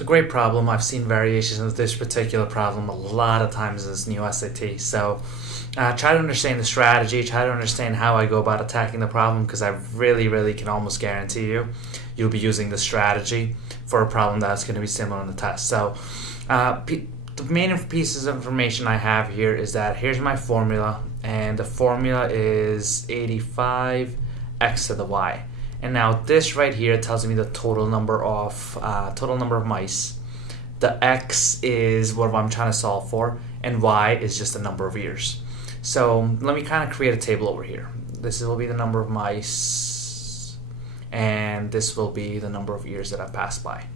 It's a great problem. I've seen variations of this particular problem a lot of times in this new SAT. So try to understand the strategy, try to understand how I go about attacking the problem, because I really can almost guarantee you'll be using the strategy for a problem that's going to be similar on the test. So the main pieces of information I have here is that here's my formula, and the formula is 85 x to the y. And now this right here tells me the total number of mice. The x is what I'm trying to solve for, and y is just the number of years. So let me kind of create a table over here. This will be the number of mice, and this will be the number of years that I've passed by.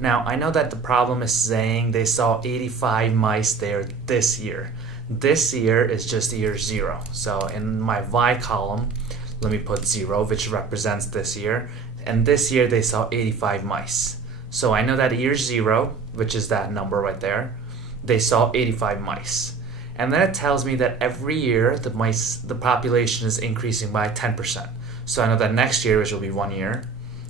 Now I know that the problem is saying they saw 85 mice there this year. This year is just year 0. So in my y column, let me put 0, which represents this year. And this year they saw 85 mice. So I know that year 0, which is that number right there, they saw 85 mice. And then it tells me that every year the population is increasing by 10%. So I know that next year, which will be 1 year,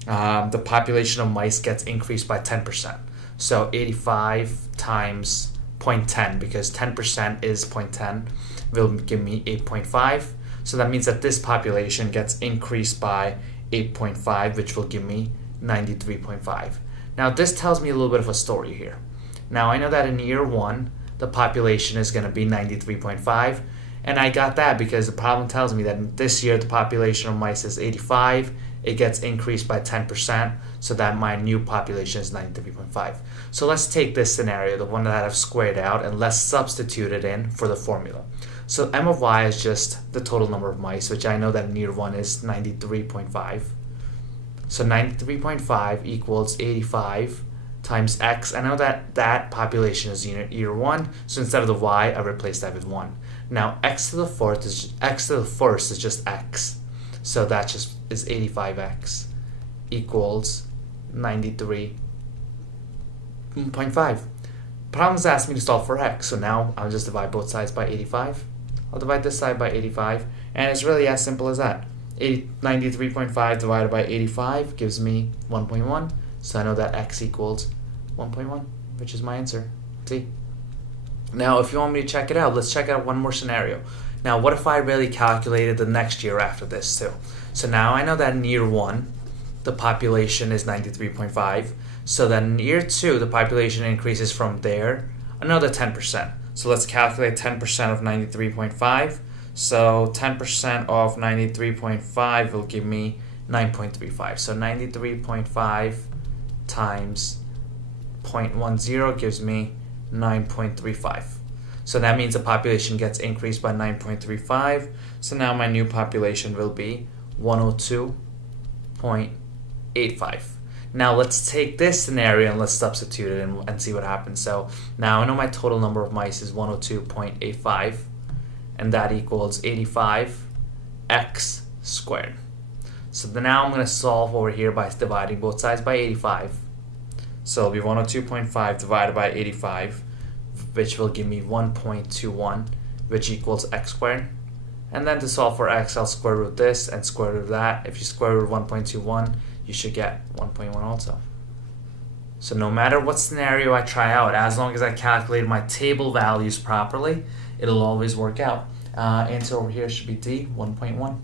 the population of mice gets increased by 10%. So 85 times 0.10, because 10% is 0.10, will give me 8.5. So that means that this population gets increased by 8.5, which will give me 93.5. Now this tells me a little bit of a story here. Now I know that in year 1, the population is going to be 93.5, and I got that because the problem tells me that this year the population of mice is 85, it gets increased by 10%, so that my new population is 93.5. So let's take this scenario, the one that I've squared out, and let's substitute it in for the formula. So m of y is just the total number of mice, which I know that in year 1 is 93.5. So 93.5 equals 85 times x. I know that that population is year 1, so instead of the y, I replace that with 1. Now x to the first is just x. So that just is 85x equals 93.5. Problem's asking me to solve for x, so now I'll just divide both sides by 85. I'll divide this side by 85, and it's really as simple as that. 93.5 divided by 85 gives me 1.1, so I know that x equals 1.1, which is my answer. See? Now, if you want me to check it out, let's check out one more scenario. Now, what if I really calculated the next year after this too? So now I know that in year 1, the population is 93.5. So then in year 2, the population increases from there another 10%. So let's calculate 10% of 93.5. So 10% of 93.5 will give me 9.35. So 93.5 times 0.10 gives me 9.35. So that means the population gets increased by 9.35. So now my new population will be 102.85. Now let's take this scenario and let's substitute it and see what happens. So now I know my total number of mice is 102.85, and that equals 85x squared. So now I'm going to solve over here by dividing both sides by 85. So it'll be 102.5 divided by 85, which will give me 1.21, which equals x squared. And then to solve for x, I'll square root this and square root that. If you square root 1.21, you should get 1.1 also. So no matter what scenario I try out, as long as I calculate my table values properly, it'll always work out. Answer over here should be D, 1.1.